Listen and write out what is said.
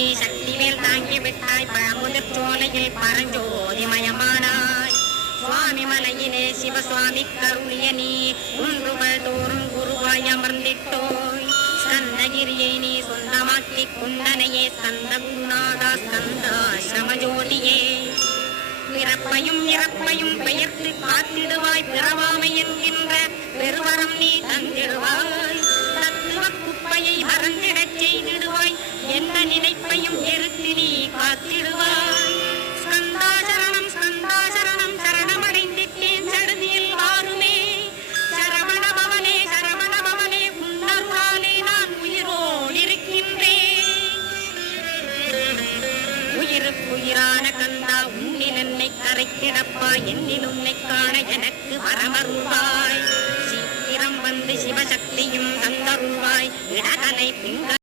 நீ சக்திவேல் தாங்கி விட்டாய் பழமுதிர் சோலையில் பரஞ்சோதிமயமானாய் சுவாமி மலையிலே சிவசுவாமி கருளிய நீ குன்றுகள் தோறும் குருவாய் அமர்ந்திட்டோய் ஸ்கந்தகிரியை நீ சொந்தமாக்கி குண்டனையே ஸ்கந்த குருநாதா ஸ்கந்தாசிரம ஜோதியே பிறப்பையும் இறப்பையும் பெயர்த்து காத்திடுவாய் பிறவாமை என்கின்ற பெருவரம் நீ தந்திடுவாய் தத்துவ குப்பையை மறந்திடச் செய்திடுவாய் எந்த நினைப்பையும் எரித்து நீ காத்திடுவாய் ஸ்கந்தாசரணம் ஸ்கந்தாசரணம் சரணமடைந்திட்டேன் சடுதியில் வாருமே சரவண பவனே உன்னருளாலே நான் உயிரோடு இருக்கின்றேன் உயிருக்குயிரான கந்தா உன்னில் என்னை கரைத்திடப்பா என்னில் உன்னை காண எனக்கு வரமருள்வாய் சீக்கிரம் வந்து சிவசக்தியும் தந்தருள்வாய் இடகலை பிங்க